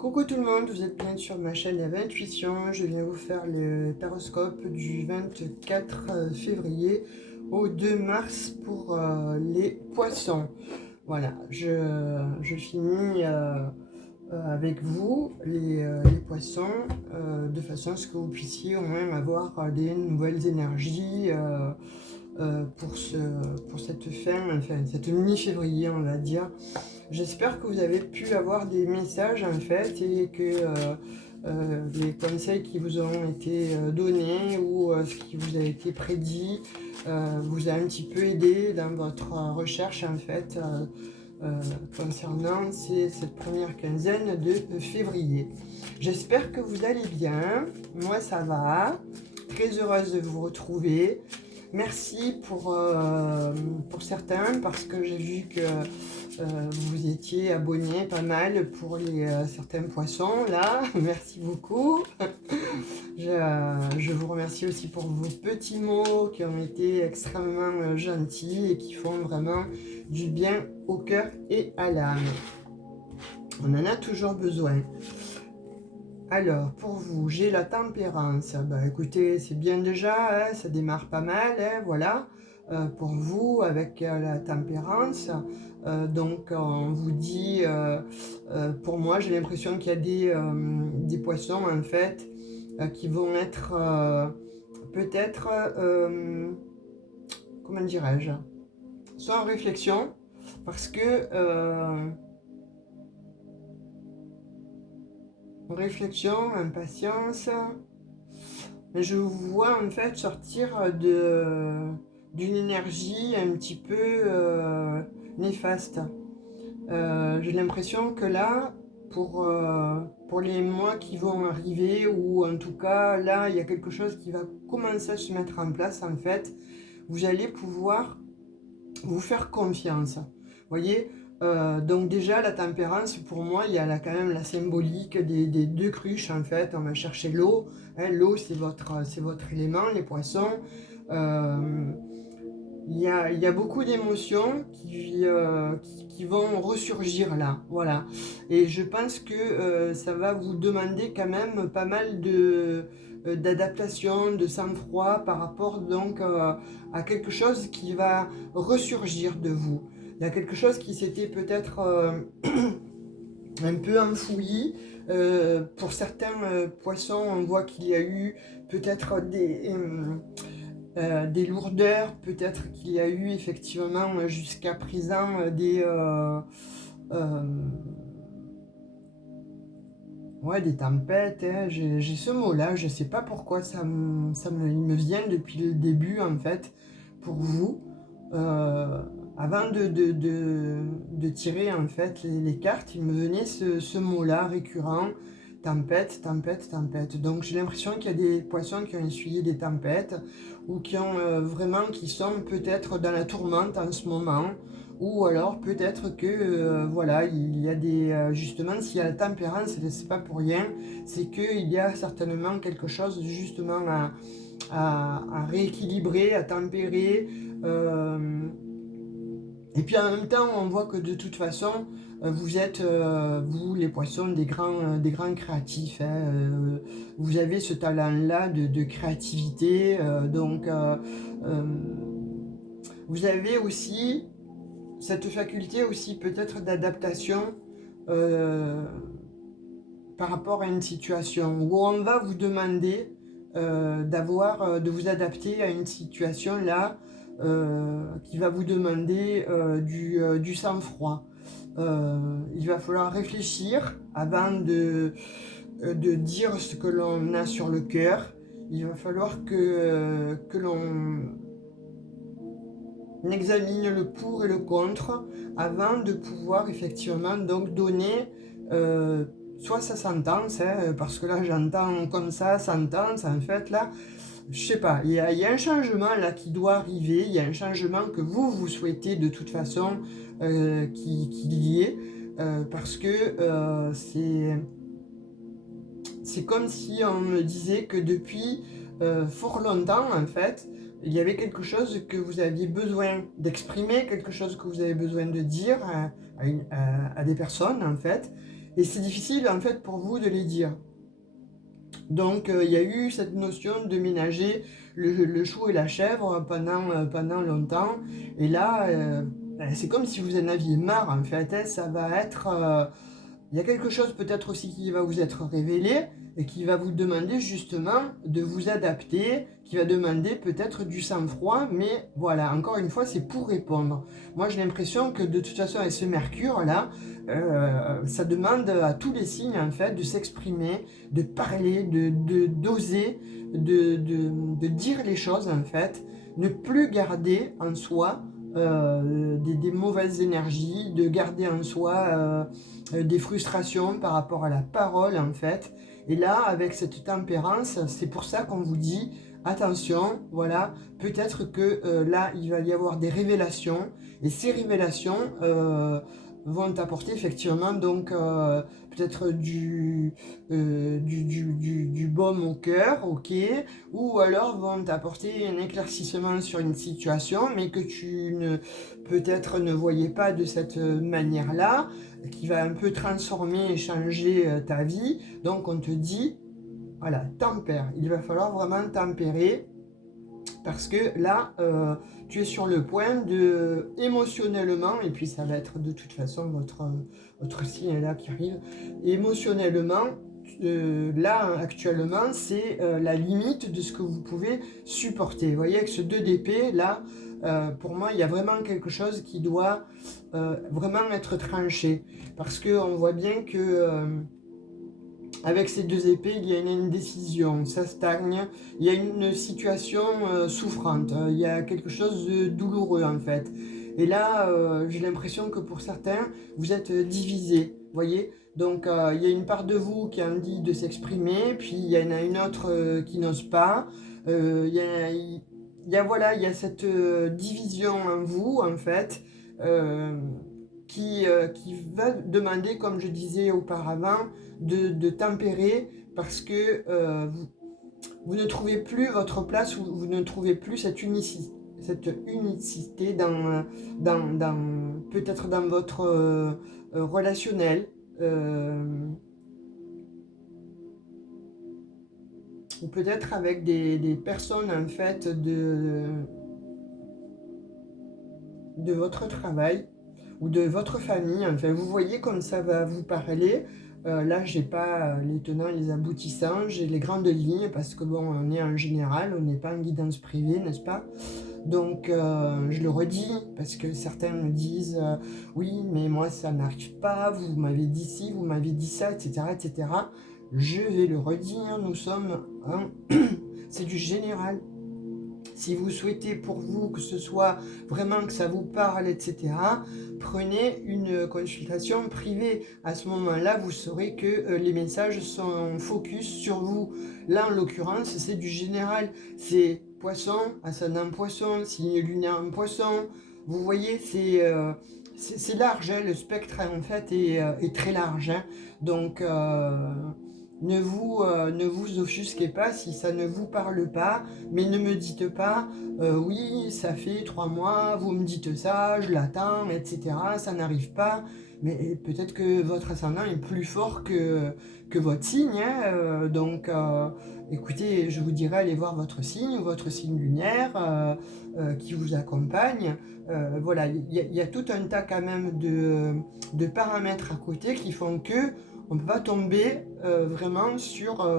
Coucou tout le monde, vous êtes bien sur ma chaîne Eve Intuition. Je viens vous faire le taroscope du 24 février au 2 mars pour les poissons. Voilà, je finis avec vous les poissons de façon à ce que vous puissiez au moins avoir des nouvelles énergies pour cette fin, enfin cette mi-février on va dire. J'espère que vous avez pu avoir des messages en fait et que les conseils qui vous ont été donnés ou ce qui vous a été prédit vous a un petit peu aidé dans votre recherche en fait concernant cette première quinzaine de février. J'espère que vous allez bien, moi ça va, très heureuse de vous retrouver. Merci pour certains parce que j'ai vu que vous étiez abonnés pas mal pour les certains poissons là. Merci beaucoup. Je vous remercie aussi pour vos petits mots qui ont été extrêmement gentils et qui font vraiment du bien au cœur et à l'âme. On en a toujours besoin. Alors, pour vous, j'ai la tempérance. Ben, écoutez, c'est bien déjà, hein, ça démarre pas mal, hein, voilà. Pour vous, avec la tempérance. Donc, on vous dit, pour moi, j'ai l'impression qu'il y a des poissons, en fait, qui vont être peut-être, comment dirais-je, soit en réflexion, parce que... réflexion, impatience. Je vous vois en fait sortir d'une énergie un petit peu néfaste. J'ai l'impression que là, pour les mois qui vont arriver, ou en tout cas là, il y a quelque chose qui va commencer à se mettre en place en fait, vous allez pouvoir vous faire confiance. Vous voyez, donc déjà la tempérance, pour moi, il y a là, quand même la symbolique des deux cruches en fait. On va chercher l'eau. Hein, l'eau, c'est votre élément, les poissons. Il y a beaucoup d'émotions qui vont ressurgir là. Voilà. Et je pense que ça va vous demander quand même pas mal d'adaptation, de sang-froid par rapport donc à quelque chose qui va ressurgir de vous. Il y a quelque chose qui s'était peut-être un peu enfoui. Pour certains poissons, on voit qu'il y a eu peut-être des lourdeurs, peut-être qu'il y a eu effectivement jusqu'à présent euh, ouais, des tempêtes. Hein. J'ai ce mot-là, je ne sais pas pourquoi il me vient depuis le début en fait, pour vous. Avant de tirer en fait les cartes, il me venait ce mot-là récurrent, tempête, tempête, tempête. Donc j'ai l'impression qu'il y a des poissons qui ont essuyé des tempêtes ou qui ont qui sont peut-être dans la tourmente en ce moment. Ou alors peut-être que voilà, il y a justement, s'il y a la tempérance, c'est pas pour rien, c'est qu'il y a certainement quelque chose justement à rééquilibrer, à tempérer. Et puis en même temps, on voit que de toute façon, vous êtes, vous les poissons, des grands créatifs. Hein, vous avez ce talent-là de créativité. Euh, vous avez aussi cette faculté aussi peut-être d'adaptation euh, par rapport à une situation où on va vous demander de vous adapter à une situation là qui va vous demander du sang-froid. Il va falloir réfléchir avant de dire ce que l'on a sur le cœur. Il va falloir que l'on examine le pour et le contre avant de pouvoir effectivement donc donner soit sa sentence, hein, parce que là j'entends comme ça, sentence, en fait là, je sais pas, il y a un changement là qui doit arriver, il y a un changement que vous souhaitez de toute façon qu'il y ait, parce que c'est comme si on me disait que depuis fort longtemps, en fait, il y avait quelque chose que vous aviez besoin d'exprimer, quelque chose que vous avez besoin de dire à des personnes, en fait. Et c'est difficile en fait pour vous de les dire. Donc il y a eu cette notion de ménager le chou et la chèvre pendant longtemps. Et là, ben, c'est comme si vous en aviez marre en fait, hein. Ça va être... il y a quelque chose peut-être aussi qui va vous être révélé et qui va vous demander justement de vous adapter, qui va demander peut-être du sang-froid, mais voilà, encore une fois, c'est pour répondre. Moi, j'ai l'impression que de toute façon, avec ce Mercure-là, ça demande à tous les signes, en fait, de s'exprimer, de parler, d'oser, de dire les choses, en fait, ne plus garder en soi des mauvaises énergies, de garder en soi des frustrations par rapport à la parole en fait. Et là, avec cette tempérance, c'est pour ça qu'on vous dit attention, voilà, peut-être que là, il va y avoir des révélations, et ces révélations vont apporter effectivement donc peut-être du baume au cœur, ok, ou alors vont apporter un éclaircissement sur une situation, mais que tu ne peut-être ne voyais pas de cette manière-là, qui va un peu transformer et changer ta vie. Donc on te dit, voilà, tempère. Il va falloir vraiment tempérer parce que là, tu es sur le point de, émotionnellement, et puis ça va être de toute façon votre signe là qui arrive, émotionnellement, là actuellement, c'est la limite de ce que vous pouvez supporter. Vous voyez, avec ce 2 d'épée, là, pour moi, il y a vraiment quelque chose qui doit vraiment être tranché. Parce qu'on voit bien que avec ces 2 épées, il y a une indécision, ça stagne, il y a une situation souffrante, il y a quelque chose de douloureux en fait. Et là, j'ai l'impression que pour certains, vous êtes divisés, voyez. Donc, il y a une part de vous qui a envie de s'exprimer, puis il y en a une autre qui n'ose pas. Voilà, il y a cette division en vous, en fait, euh, qui va demander, comme je disais auparavant, de tempérer parce que vous ne trouvez plus votre place, vous ne trouvez plus cette unicité peut-être dans votre relationnel. Ou peut-être avec des personnes en fait de votre travail ou de votre famille. Enfin, vous voyez comme ça va vous parler. Là, j'ai pas les tenants et les aboutissants, j'ai les grandes lignes parce que bon, on est en général, on n'est pas en guidance privée, n'est-ce pas? Donc, je le redis parce que certains me disent oui, mais moi ça n'arrive pas, vous m'avez dit ci, vous m'avez dit ça, etc., etc. Je vais le redire, nous sommes c'est du général. Si vous souhaitez pour vous que ce soit vraiment que ça vous parle, etc., prenez une consultation privée. À ce moment-là, vous saurez que les messages sont focus sur vous. Là, en l'occurrence, c'est du général. C'est poisson, ascendant poisson, signe lunaire en poisson. Vous voyez, c'est large, hein, le spectre en fait est très large. Hein. Donc, ne vous offusquez pas si ça ne vous parle pas, mais ne me dites pas oui, ça fait 3 mois, vous me dites ça, je l'attends, etc. Ça n'arrive pas. Mais peut-être que votre ascendant est plus fort que votre signe. Hein, donc, écoutez, je vous dirais, allez voir votre signe lunaire qui vous accompagne. Voilà, il y a tout un tas quand même de paramètres à côté qui font que on ne peut pas tomber vraiment sur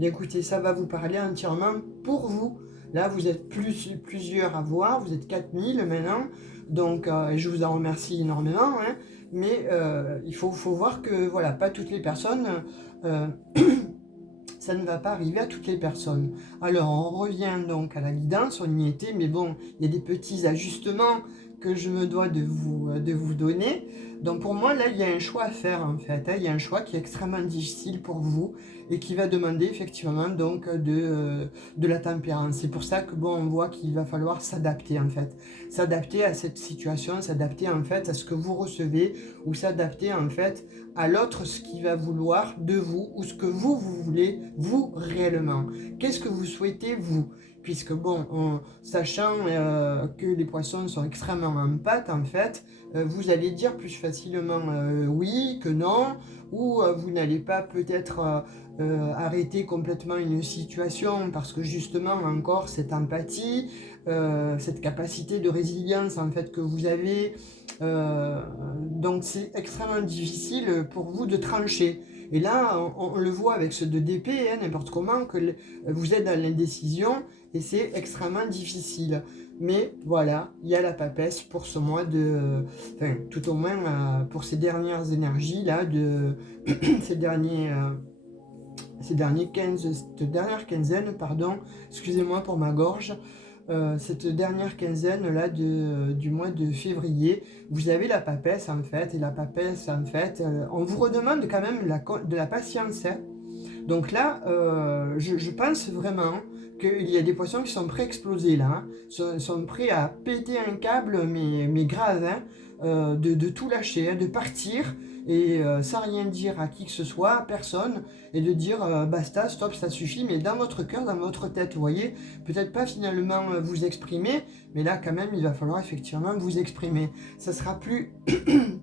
écoutez, ça va vous parler entièrement pour vous. Là, vous êtes plusieurs à voir, vous êtes 4000 maintenant, donc je vous en remercie énormément, hein, mais il faut voir que voilà, pas toutes les personnes, euh, ça ne va pas arriver à toutes les personnes. Alors, on revient donc à la guidance, on y était, mais bon, il y a des petits ajustements que je me dois de vous donner. Donc pour moi, là, il y a un choix à faire en fait. Hein. Il y a un choix qui est extrêmement difficile pour vous et qui va demander effectivement donc de la tempérance. C'est pour ça que bon, on voit qu'il va falloir s'adapter en fait. S'adapter à cette situation, s'adapter en fait à ce que vous recevez ou s'adapter en fait à l'autre ce qu'il va vouloir de vous ou ce que vous voulez vous réellement. Qu'est-ce que vous souhaitez vous? Puisque bon, sachant que les poissons sont extrêmement en pâte en fait, vous allez dire plus facilement oui que non, ou vous n'allez pas peut-être arrêter complètement une situation parce que justement encore cette empathie, cette capacité de résilience en fait que vous avez, donc c'est extrêmement difficile pour vous de trancher. Et là, on le voit avec ce 2 d'épée, hein, n'importe comment, que vous êtes dans l'indécision et c'est extrêmement difficile. Mais voilà, il y a la papesse pour ce mois de... Enfin, tout au moins pour ces dernières énergies, là, de ces cette dernière quinzaine, pardon, excusez-moi pour ma gorge, cette dernière quinzaine là du mois de février, vous avez la papesse en fait, et la papesse en fait, on vous redemande quand même de la patience, hein. Donc là, je pense vraiment qu'il y a des poissons qui sont prêts à exploser là, hein, sont prêts à péter un câble, mais grave, hein, de tout lâcher, hein, de partir, et sans rien dire à qui que ce soit, à personne, et de dire basta, stop, ça suffit, mais dans votre cœur, dans votre tête, vous voyez, peut-être pas finalement vous exprimer, mais là quand même il va falloir effectivement vous exprimer. Ça sera plus,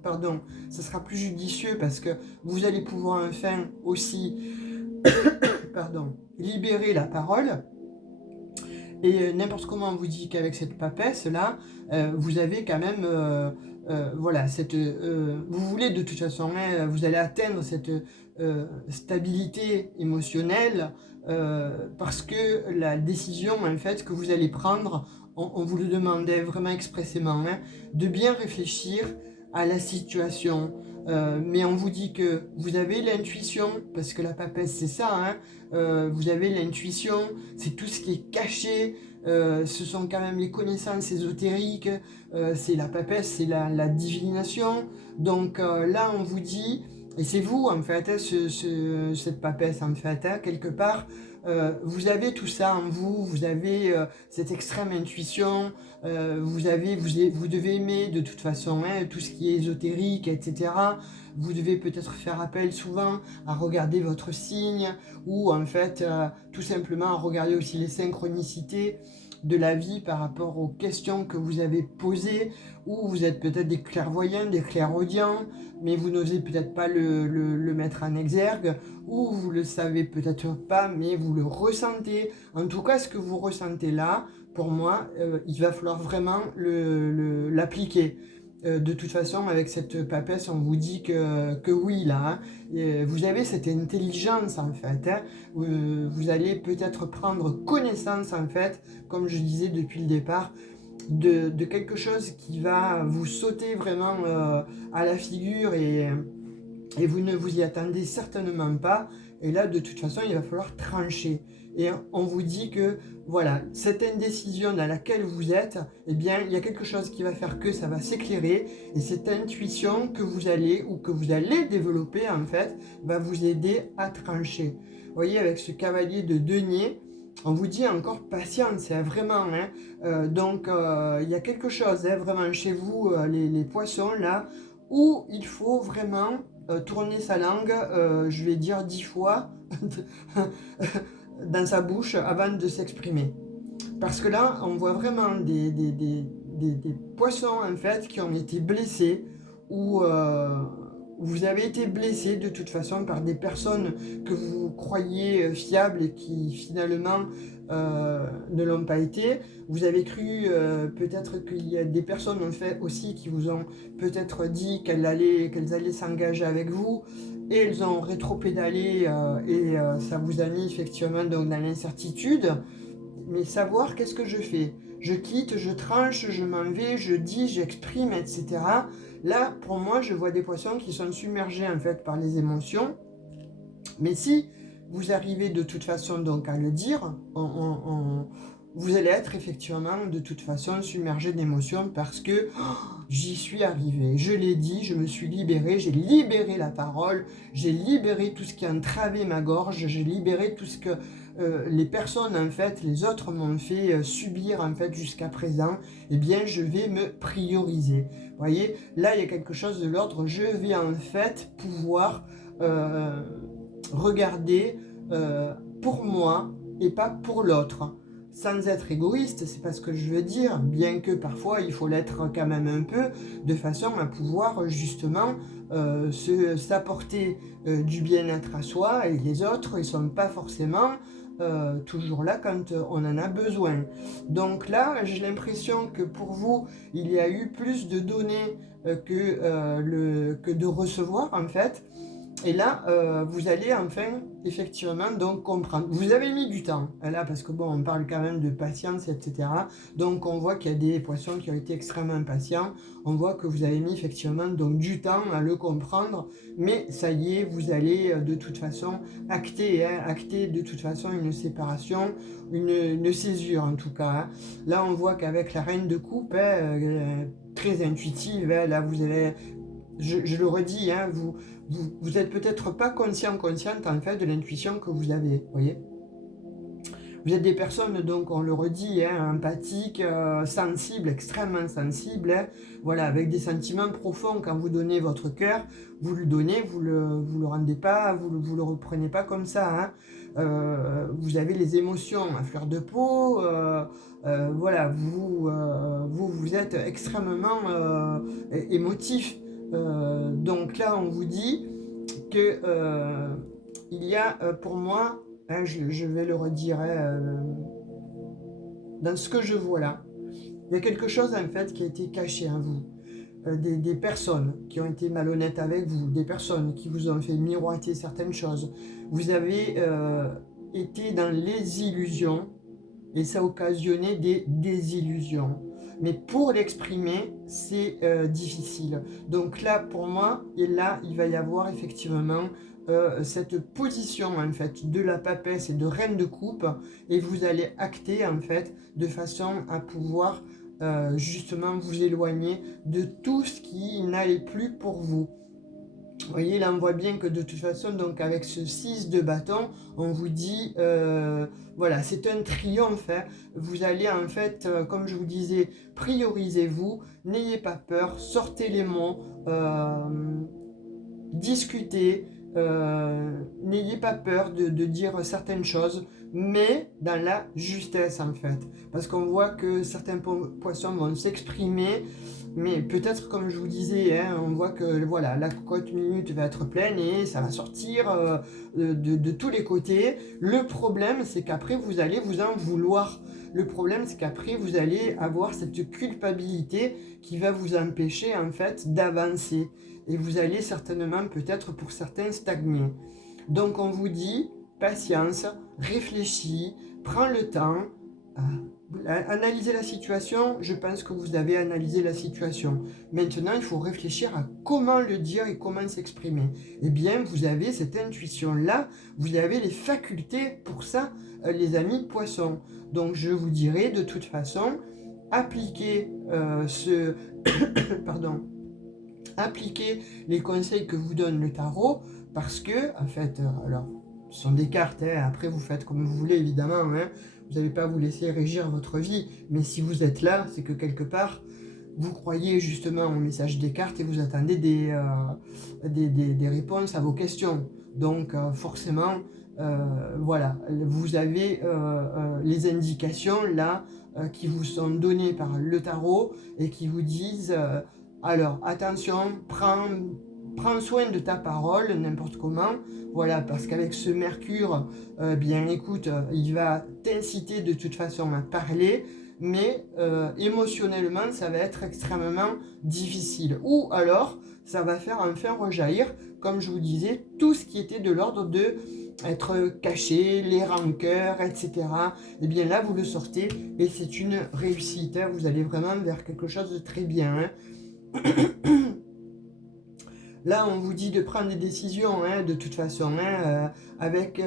pardon, ça sera plus judicieux parce que vous allez pouvoir enfin aussi pardon, libérer la parole. Et n'importe comment on vous dit qu'avec cette papesse là, vous avez quand même, voilà, vous voulez de toute façon, hein, vous allez atteindre cette stabilité émotionnelle parce que la décision en fait que vous allez prendre, on vous le demandait vraiment expressément, hein, de bien réfléchir à la situation. Mais on vous dit que vous avez l'intuition, parce que la papesse c'est ça, hein, vous avez l'intuition, c'est tout ce qui est caché, ce sont quand même les connaissances ésotériques, c'est la papesse, c'est la divination. Donc là on vous dit, et c'est vous en fait, hein, cette papesse en fait, hein, quelque part, vous avez tout ça en vous, vous avez cette extrême intuition, vous devez aimer de toute façon, hein, tout ce qui est ésotérique, etc. Vous devez peut-être faire appel souvent à regarder votre signe, ou en fait tout simplement à regarder aussi les synchronicités de la vie par rapport aux questions que vous avez posées, ou vous êtes peut-être des clairvoyants, des clairaudients, mais vous n'osez peut-être pas le mettre en exergue, ou vous le savez peut-être pas, mais vous le ressentez. En tout cas, ce que vous ressentez là, pour moi, il va falloir vraiment l'appliquer. De toute façon, avec cette papesse, on vous dit que oui, là, hein, vous avez cette intelligence, en fait, hein, vous allez peut-être prendre connaissance, en fait, comme je disais depuis le départ, de quelque chose qui va vous sauter vraiment à la figure, et vous ne vous y attendez certainement pas. Et là, de toute façon, il va falloir trancher. Et on vous dit que, voilà, cette indécision dans laquelle vous êtes, eh bien, il y a quelque chose qui va faire que ça va s'éclairer. Et cette intuition que vous allez développer, en fait, va vous aider à trancher. Vous voyez, avec ce cavalier de denier, on vous dit encore patience, hein, vraiment. Hein. Donc, il y a quelque chose, hein, vraiment, chez vous, les poissons, là, où il faut vraiment tourner sa langue, je vais dire 10 fois, dans sa bouche avant de s'exprimer. Parce que là, on voit vraiment des poissons, en fait, qui ont été blessés, ou vous avez été blessé de toute façon par des personnes que vous croyez fiables et qui finalement ne l'ont pas été. Vous avez cru peut-être qu'il y a des personnes en fait aussi qui vous ont peut-être dit qu'elles allaient s'engager avec vous, et elles ont rétropédalé et ça vous a mis effectivement donc, dans l'incertitude. Mais savoir qu'est-ce que je fais. Je quitte, je tranche, je m'en vais, je dis, j'exprime, etc. Là, pour moi, je vois des poissons qui sont submergés en fait par les émotions. Mais si vous arrivez de toute façon donc à le dire, vous allez être effectivement de toute façon submergé d'émotions parce que j'y suis arrivé. Je l'ai dit, je me suis libéré, j'ai libéré la parole, j'ai libéré tout ce qui entravé ma gorge, j'ai libéré tout ce que les personnes en fait, les autres m'ont fait subir en fait jusqu'à présent. Eh bien, je vais me prioriser. Vous voyez, là il y a quelque chose de l'ordre. Je vais en fait pouvoir regarder pour moi et pas pour l'autre. sans être égoïste, c'est pas ce que je veux dire, bien que parfois il faut l'être quand même un peu, de façon à pouvoir justement s'apporter du bien-être à soi, et les autres, ils sont pas forcément toujours là quand on en a besoin. Donc là, j'ai l'impression que pour vous, il y a eu plus de données que de recevoir en fait. Et là, vous allez enfin, effectivement, donc comprendre. Vous avez mis du temps, hein, là, parce que bon, on parle quand même de patience, etc. Donc, on voit qu'il y a des poissons qui ont été extrêmement patients. On voit que vous avez mis effectivement donc du temps à le comprendre. Mais ça y est, vous allez de toute façon acter de toute façon une séparation, une césure en tout cas. Hein. Là, on voit qu'avec la reine de coupe, très intuitive, hein, là, vous allez... Je le redis, hein, vous êtes peut-être pas consciente en fait de l'intuition que vous avez, vous voyez. Vous êtes des personnes, donc on le redit, hein, empathiques, sensibles, extrêmement sensibles, hein, voilà, avec des sentiments profonds. Quand vous donnez votre cœur, vous le donnez, vous le rendez pas, vous le reprenez pas comme ça. Hein. Vous avez les émotions à fleur de peau, voilà, vous êtes extrêmement émotif. Donc là, on vous dit que il y a pour moi, hein, je vais le redire, hein, dans ce que je vois là, il y a quelque chose en fait qui a été caché en vous. Des personnes qui ont été malhonnêtes avec vous, des personnes qui vous ont fait miroiter certaines choses. Vous avez été dans les illusions et ça a occasionné des désillusions. Mais pour l'exprimer, c'est difficile. Donc là, pour moi, et là, il va y avoir effectivement cette position en fait de la papesse et de reine de coupe, et vous allez acter en fait de façon à pouvoir justement vous éloigner de tout ce qui n'allait plus pour vous. Vous voyez, là on voit bien que de toute façon, donc avec ce 6 de bâton, on vous dit, voilà, c'est un triomphe. Hein. Vous allez en fait, comme je vous disais, priorisez-vous, n'ayez pas peur, sortez les mots, discutez, n'ayez pas peur de dire certaines choses, mais dans la justesse en fait. Parce qu'on voit que certains poissons vont s'exprimer, mais peut-être comme je vous disais, hein, on voit que voilà, la cocotte minute va être pleine et ça va sortir de tous les côtés. Le problème, c'est qu'après vous allez vous en vouloir. Le problème, c'est qu'après vous allez avoir cette culpabilité qui va vous empêcher en fait d'avancer. Et vous allez certainement, peut-être pour certains, stagner. Donc on vous dit, patience, réfléchis, prends le temps, analysez la situation. Je pense que vous avez analysé la situation. Maintenant, il faut réfléchir à comment le dire et comment s'exprimer. Eh bien, vous avez cette intuition-là, vous avez les facultés pour ça, les amis poissons. Donc je vous dirai de toute façon, appliquez pardon, appliquez les conseils que vous donne le tarot, parce que, en fait, alors, ce sont des cartes, hein, après vous faites comme vous voulez, évidemment, hein, vous n'allez pas vous laisser régir votre vie, mais si vous êtes là, c'est que quelque part, vous croyez justement au message des cartes et vous attendez des réponses à vos questions. Donc, forcément, voilà, vous avez les indications là qui vous sont données par le tarot et qui vous disent alors attention, prends soin de ta parole, n'importe comment, voilà, parce qu'avec ce Mercure, bien écoute, il va t'inciter de toute façon à parler, mais émotionnellement, ça va être extrêmement difficile. Ou alors, ça va faire enfin rejaillir, comme je vous disais, tout ce qui était de l'ordre de être caché, les rancœurs, etc. Et bien là, vous le sortez et c'est une réussite. Hein, vous allez vraiment vers quelque chose de très bien. Hein. Là, on vous dit de prendre des décisions, hein, de toute façon. Hein, avec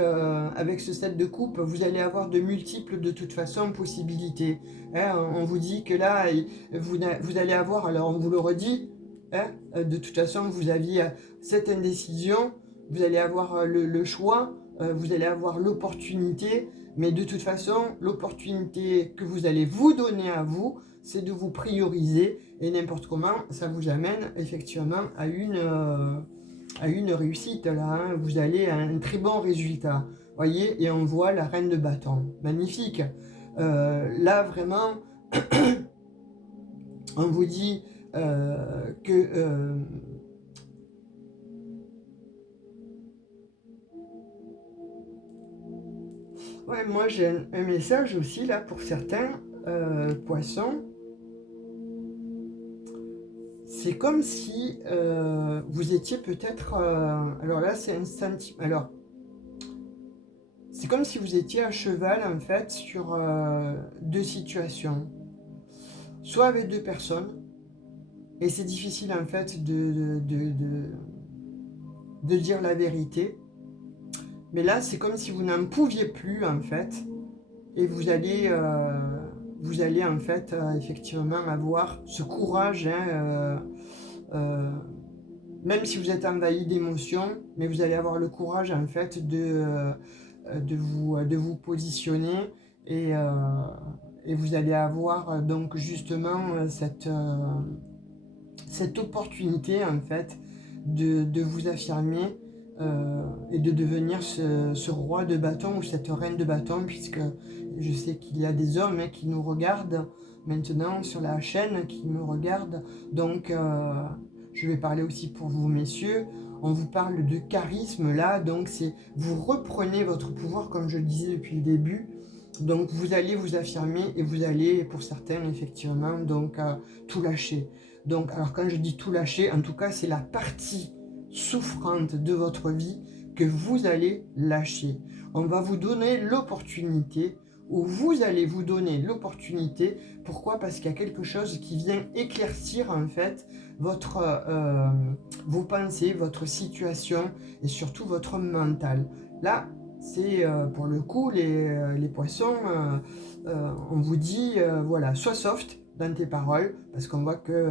ce 7 de coupe, vous allez avoir de multiples, de toute façon, possibilités. Hein, on vous dit que là, vous allez avoir, alors on vous le redit, hein, de toute façon, vous aviez cette indécision, vous allez avoir le choix, vous allez avoir l'opportunité, mais de toute façon, l'opportunité que vous allez vous donner à vous, c'est de vous prioriser, et n'importe comment, ça vous amène effectivement à une réussite là, hein. Vous allez à un très bon résultat, voyez, et on voit la reine de bâton, magnifique. Là, vraiment, on vous dit que... ouais, moi j'ai un message aussi là pour certains poissons. C'est comme si vous étiez peut-être... alors là, c'est un sentiment... Alors, c'est comme si vous étiez à cheval, en fait, sur deux situations. Soit avec deux personnes, et c'est difficile, en fait, de dire la vérité. Mais là, c'est comme si vous n'en pouviez plus, en fait, et vous allez en fait, effectivement, avoir ce courage, hein, euh, même si vous êtes envahi d'émotions, mais vous allez avoir le courage en fait de vous positionner et, euh, et vous allez avoir donc justement cette opportunité en fait de vous affirmer et de devenir ce roi de bâton ou cette reine de bâton, puisque je sais qu'il y a des hommes qui nous regardent maintenant sur la chaîne, qui me regardent, donc je vais parler aussi pour vous messieurs. On vous parle de charisme là, donc c'est vous reprenez votre pouvoir comme je le disais depuis le début. Donc vous allez vous affirmer et vous allez, pour certains effectivement, donc tout lâcher. Donc alors quand je dis tout lâcher, en tout cas c'est la partie souffrante de votre vie que vous allez lâcher. On va vous donner l'opportunité, ou vous allez vous donner l'opportunité. Pourquoi? Parce qu'il y a quelque chose qui vient éclaircir en fait vos pensées, votre situation et surtout votre mental. Là, c'est pour le coup les poissons, on vous dit voilà, sois soft dans tes paroles, parce qu'on voit que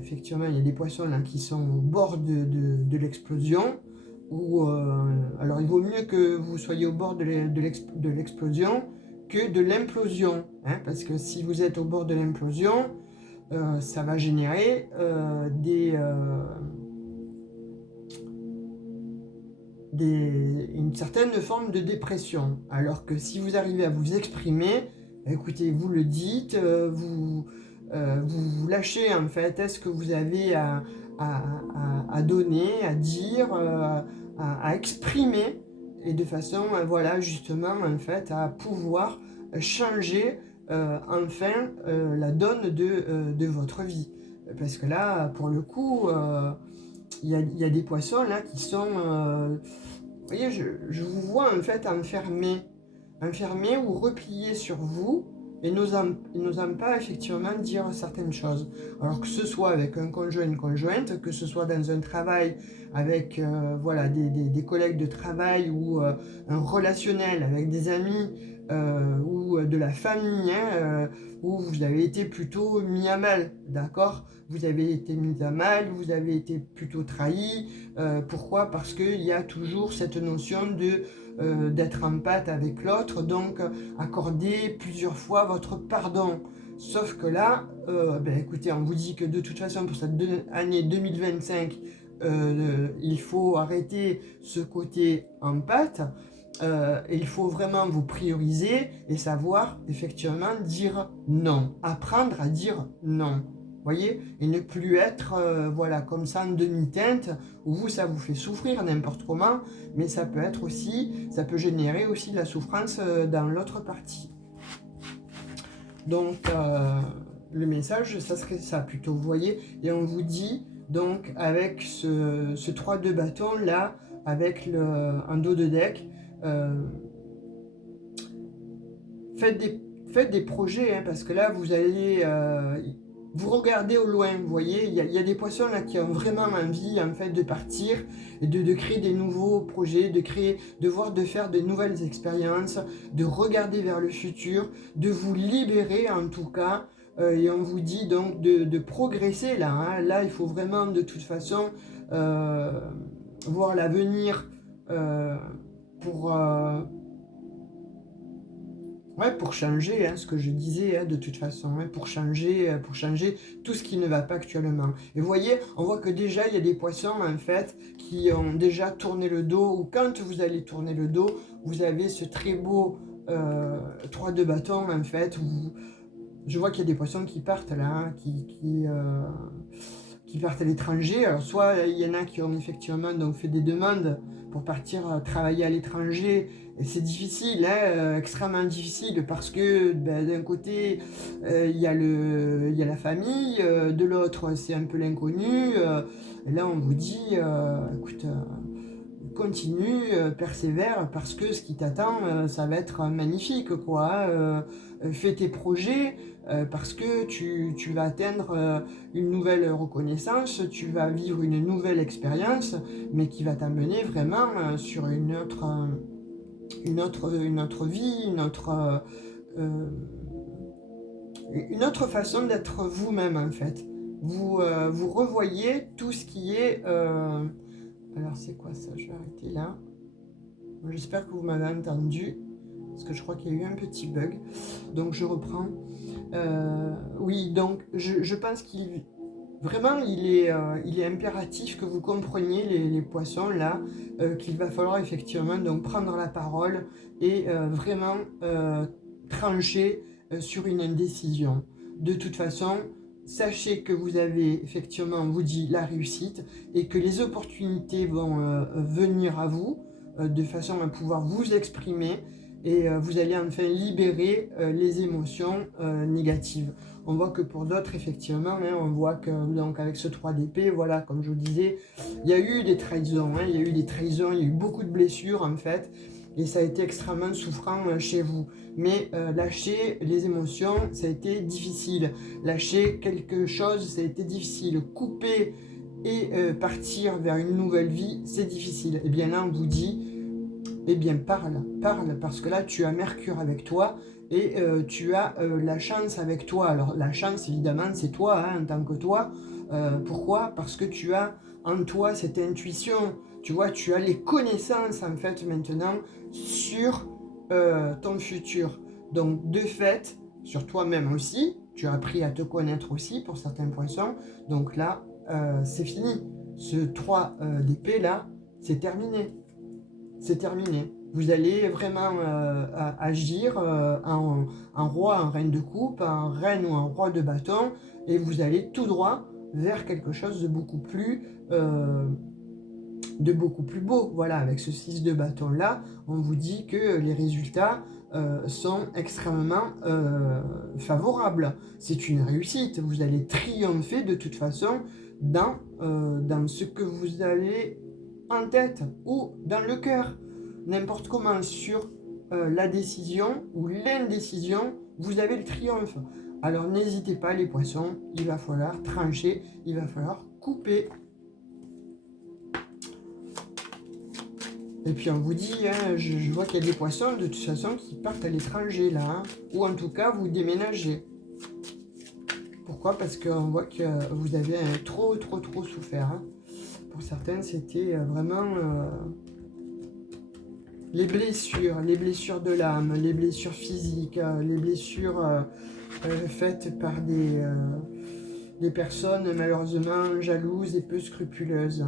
effectivement, il y a des poissons là qui sont au bord de l'explosion. Ou alors il vaut mieux que vous soyez au bord de l'explosion que de l'implosion, hein, parce que si vous êtes au bord de l'implosion, ça va générer une certaine forme de dépression. Alors que si vous arrivez à vous exprimer, écoutez, vous le dites, vous lâchez en fait ce que vous avez à donner, à dire, à exprimer, et de façon, voilà, justement, en fait, à pouvoir changer enfin la donne de votre vie. Parce que là, pour le coup, il y a des poissons là qui sont... vous voyez, je vous vois en fait enfermé ou replié sur vous et n'osant pas effectivement dire certaines choses. Alors que ce soit avec un conjoint, une conjointe, que ce soit dans un travail avec voilà, des collègues de travail ou un relationnel avec des amis ou de la famille, hein, où vous avez été plutôt mis à mal, d'accord? Vous avez été mis à mal, vous avez été plutôt trahi. Pourquoi? Parce qu'il y a toujours cette notion d'être en pâte avec l'autre, donc accorder plusieurs fois votre pardon. Sauf que là, ben écoutez, on vous dit que de toute façon pour cette année 2025, il faut arrêter ce côté en pâte. Et il faut vraiment vous prioriser et savoir effectivement dire non, apprendre à dire non. Voyez, et ne plus être voilà, comme ça en demi-teinte, où vous, ça vous fait souffrir n'importe comment, mais ça peut être aussi, ça peut générer aussi de la souffrance dans l'autre partie. Donc, le message, ça serait ça plutôt, vous voyez, et on vous dit, donc, avec ce 3 de bâton là, avec un dos de deck, faites des projets, hein, parce que là, vous allez... vous regardez au loin, vous voyez, il y a des poissons là qui ont vraiment envie en fait de partir et de créer des nouveaux projets, de faire de nouvelles expériences, de regarder vers le futur, de vous libérer en tout cas, et on vous dit donc de progresser là, hein. Là il faut vraiment de toute façon voir l'avenir pour... ouais, pour changer, hein, ce que je disais, hein, de toute façon, hein, pour changer tout ce qui ne va pas actuellement. Et vous voyez, on voit que déjà, il y a des poissons, en fait, qui ont déjà tourné le dos, ou quand vous allez tourner le dos, vous avez ce très beau 3 de bâton, en fait. Je vois qu'il y a des poissons qui partent là, hein, qui partent à l'étranger. Alors soit il y en a qui ont effectivement donc fait des demandes pour partir travailler à l'étranger. Et c'est difficile, hein, extrêmement difficile, parce que ben, d'un côté il y a la famille, de l'autre c'est un peu l'inconnu. Et là on vous dit, écoute, continue, persévère, parce que ce qui t'attend, ça va être magnifique, quoi. Fais tes projets, parce que tu vas atteindre une nouvelle reconnaissance, tu vas vivre une nouvelle expérience, mais qui va t'amener vraiment sur une autre vie, une autre façon d'être vous-même, en fait. Vous revoyez tout ce qui est... alors c'est quoi ça? Je vais arrêter là. J'espère que vous m'avez entendu, parce que je crois qu'il y a eu un petit bug. Donc je reprends. Oui, donc je pense vraiment il est impératif que vous compreniez les poissons là, qu'il va falloir effectivement donc prendre la parole et vraiment trancher sur une décision. De toute façon, sachez que vous avez effectivement, on vous dit, la réussite, et que les opportunités vont venir à vous de façon à pouvoir vous exprimer, et vous allez enfin libérer les émotions négatives. On voit que pour d'autres, effectivement, hein, on voit que donc avec ce 3 d'épée, voilà, comme je vous disais, il y a eu des trahisons, hein, il y a eu des trahisons, il y a eu beaucoup de blessures en fait, et ça a été extrêmement souffrant chez vous. Mais lâcher les émotions, ça a été difficile. Lâcher quelque chose, ça a été difficile. Couper et partir vers une nouvelle vie, c'est difficile. Et bien là, on vous dit, eh bien parle, parce que là, tu as Mercure avec toi, et tu as la chance avec toi. Alors la chance, évidemment, c'est toi, hein, en tant que toi. Pourquoi? Parce que tu as en toi cette intuition. Tu vois, tu as les connaissances, en fait, maintenant, sur ton futur. Donc, de fait, sur toi-même aussi, tu as appris à te connaître aussi, pour certains poissons. Donc là, c'est fini. Ce 3 d'épée, là, c'est terminé. C'est terminé. Vous allez vraiment agir en roi, en reine de coupe, en reine ou en roi de bâton, et vous allez tout droit vers quelque chose de beaucoup plus beau. Voilà, avec ce 6 de bâton là, on vous dit que les résultats sont extrêmement favorables. C'est une réussite. Vous allez triompher de toute façon dans ce que vous avez en tête ou dans le cœur. N'importe comment, sur la décision ou l'indécision, vous avez le triomphe. Alors n'hésitez pas, les poissons, il va falloir trancher, il va falloir couper. Et puis on vous dit, hein, je vois qu'il y a des poissons de toute façon qui partent à l'étranger là, hein, ou en tout cas vous déménagez. Pourquoi? Parce qu'on voit que vous avez trop souffert. Hein. Pour certains, c'était vraiment les blessures de l'âme, les blessures physiques, les blessures faites par des personnes malheureusement jalouses et peu scrupuleuses.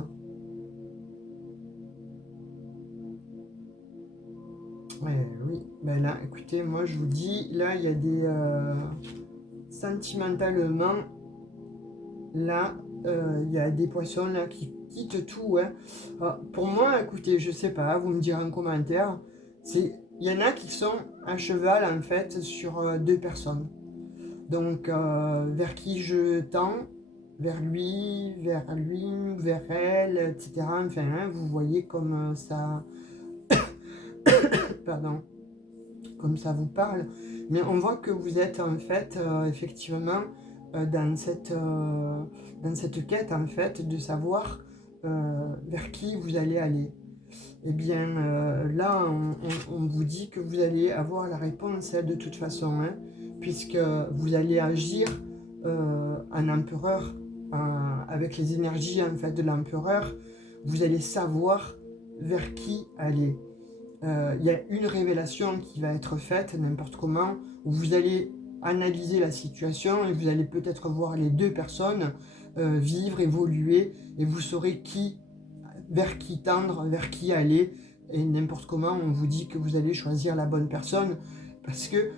Ouais, oui, ben là, écoutez, moi je vous dis, là il y a des sentimentalement, là il y a des poissons là qui quittent tout. Hein. Alors, pour moi, écoutez, je sais pas, vous me direz en commentaire, il y en a qui sont à cheval en fait sur 2 personnes. Donc vers qui je tends, vers lui, vers elle, etc. Enfin, hein, vous voyez comme ça. Pardon. Comme ça vous parle, mais on voit que vous êtes en fait effectivement dans cette quête en fait de savoir vers qui vous allez aller. Et bien là on vous dit que vous allez avoir la réponse de toute façon, hein, puisque vous allez agir en empereur, avec les énergies en fait de l'empereur. Vous allez savoir vers qui aller. Il y a une révélation qui va être faite n'importe comment, où vous allez analyser la situation et vous allez peut-être voir les 2 personnes vivre, évoluer, et vous saurez vers qui tendre, vers qui aller, et n'importe comment on vous dit que vous allez choisir la bonne personne parce que,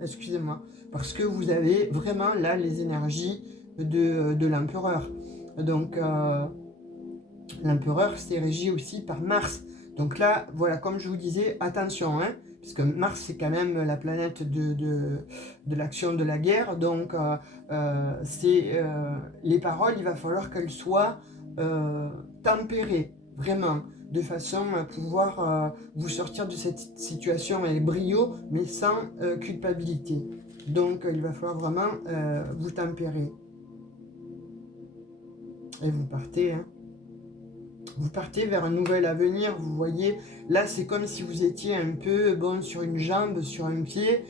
excusez-moi, parce que vous avez vraiment là les énergies de l'empereur. Donc l'empereur c'est régi aussi par Mars. Donc là, voilà, comme je vous disais, attention, hein, parce que Mars c'est quand même la planète de l'action de la guerre. Donc les paroles, il va falloir qu'elles soient tempérées, vraiment, de façon à pouvoir vous sortir de cette situation avec brio, mais sans culpabilité. Donc il va falloir vraiment vous tempérer. Et vous partez, hein. Vous partez vers un nouvel avenir, vous voyez. Là, c'est comme si vous étiez un peu, bon, sur une jambe, sur un pied.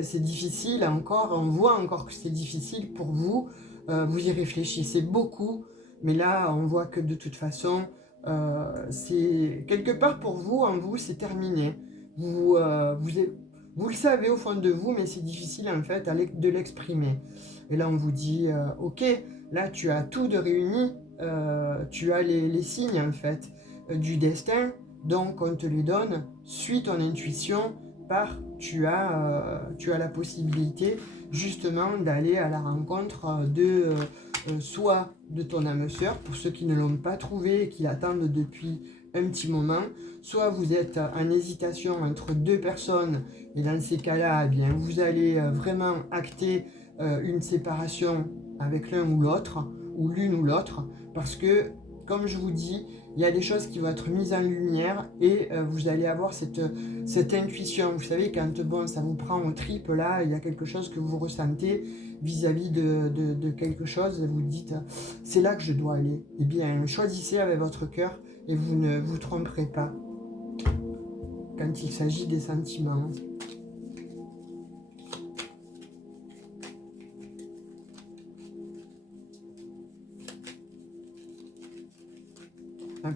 C'est difficile encore, on voit encore que c'est difficile pour vous. Vous y réfléchissez beaucoup, mais là, on voit que de toute façon, c'est quelque part pour vous, en vous, c'est terminé. Vous le savez au fond de vous, mais c'est difficile en fait de l'exprimer. Et là, on vous dit, ok, là, tu as tout de réuni. Tu as les signes en fait du destin, donc on te les donne, suis ton intuition, tu as la possibilité justement d'aller à la rencontre de soit de ton âme sœur, pour ceux qui ne l'ont pas trouvé et qui l'attendent depuis un petit moment, soit vous êtes en hésitation entre deux personnes, et dans ces cas-là, eh bien, vous allez vraiment acter une séparation avec l'un ou l'autre, ou l'une ou l'autre, parce que, comme je vous dis, il y a des choses qui vont être mises en lumière et vous allez avoir cette intuition. Vous savez, quand bon, ça vous prend aux tripes, là, il y a quelque chose que vous ressentez vis-à-vis de quelque chose, et vous dites, c'est là que je dois aller. Eh bien, choisissez avec votre cœur et vous ne vous tromperez pas quand il s'agit des sentiments.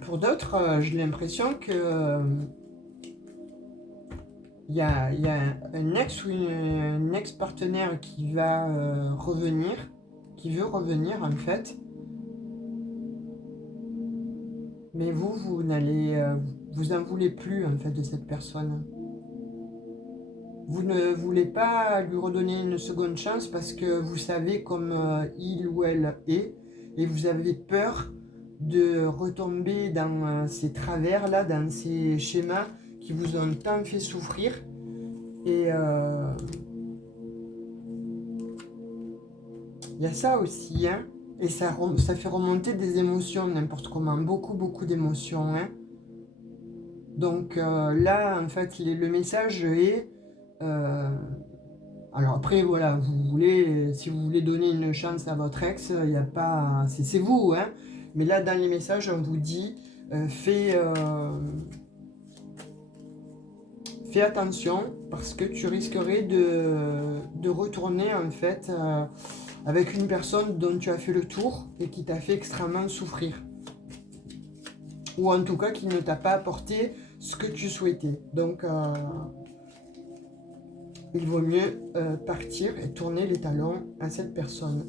Pour d'autres, j'ai l'impression que il y a un ex ou une ex-partenaire qui va revenir, qui veut revenir en fait, mais vous n'allez, vous en voulez plus en fait de cette personne. Vous ne voulez pas lui redonner une seconde chance parce que vous savez comme il ou elle est, et vous avez peur de retomber dans ces travers-là, dans ces schémas qui vous ont tant fait souffrir. Et il y a ça aussi, hein. Et ça fait remonter des émotions n'importe comment, beaucoup d'émotions, hein. Donc là, en fait, le message est... alors après, voilà, si vous voulez donner une chance à votre ex, il n'y a pas... C'est vous, hein. Mais là, dans les messages, on vous dit, fais attention, parce que tu risquerais de retourner, en fait, avec une personne dont tu as fait le tour et qui t'a fait extrêmement souffrir. Ou en tout cas, qui ne t'a pas apporté ce que tu souhaitais. Donc, il vaut mieux partir et tourner les talons à cette personne.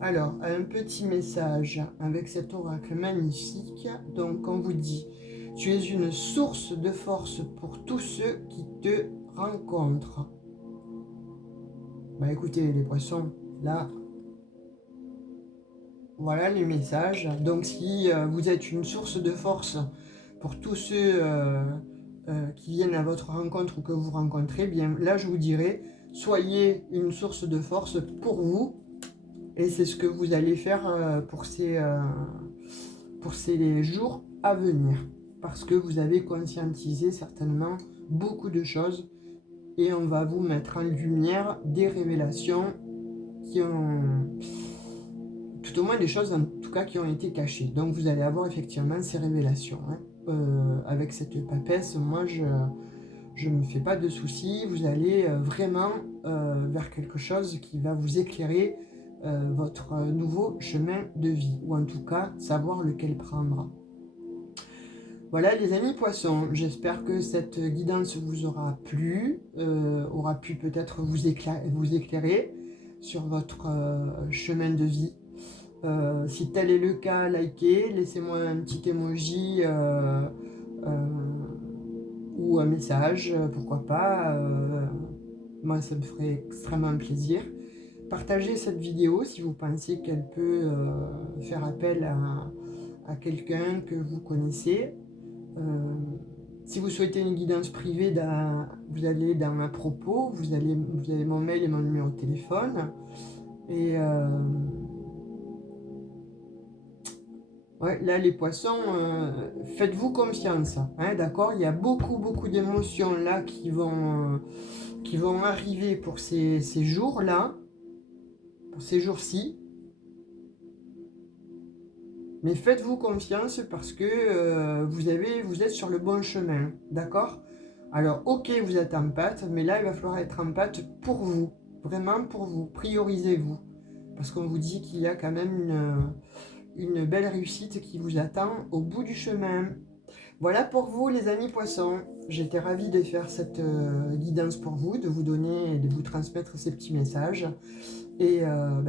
Alors, un petit message avec cet oracle magnifique. Donc, on vous dit, tu es une source de force pour tous ceux qui te rencontrent. Bah écoutez, les poissons, là, voilà les messages. Donc, si vous êtes une source de force pour tous ceux qui viennent à votre rencontre ou que vous rencontrez, bien là, je vous dirais, soyez une source de force pour vous. Et c'est ce que vous allez faire pour ces jours à venir. Parce que vous avez conscientisé certainement beaucoup de choses. Et on va vous mettre en lumière des révélations qui ont... tout au moins des choses en tout cas qui ont été cachées. Donc vous allez avoir effectivement ces révélations. Hein. Avec cette papesse, moi je ne me fais pas de soucis. Vous allez vraiment vers quelque chose qui va vous éclairer votre nouveau chemin de vie, ou en tout cas savoir lequel prendre. Voilà les amis poissons, j'espère que cette guidance vous aura plu, aura pu peut-être vous éclairer sur votre chemin de vie. Si tel est le cas, likez, laissez-moi un petit emoji ou un message, pourquoi pas. Moi, ça me ferait extrêmement plaisir. Partagez cette vidéo si vous pensez qu'elle peut faire appel à quelqu'un que vous connaissez. Si vous souhaitez une guidance privée, vous allez dans ma propos, vous avez mon mail et mon numéro de téléphone. Et ouais, là, les poissons, faites-vous confiance, hein, d'accord? Il y a beaucoup d'émotions là qui vont arriver pour ces jours-là, pour ces jours-ci. Mais faites-vous confiance parce que vous êtes sur le bon chemin, d'accord? Alors, ok, vous êtes en pâte, mais là, il va falloir être en pâte pour vous, vraiment pour vous, priorisez-vous. Parce qu'on vous dit qu'il y a quand même une belle réussite qui vous attend au bout du chemin. Voilà pour vous les amis poissons. J'étais ravie de faire cette guidance pour vous, de vous donner, de vous transmettre ces petits messages. Et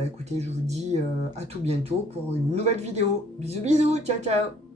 écoutez, je vous dis à tout bientôt pour une nouvelle vidéo. Bisous bisous, ciao ciao.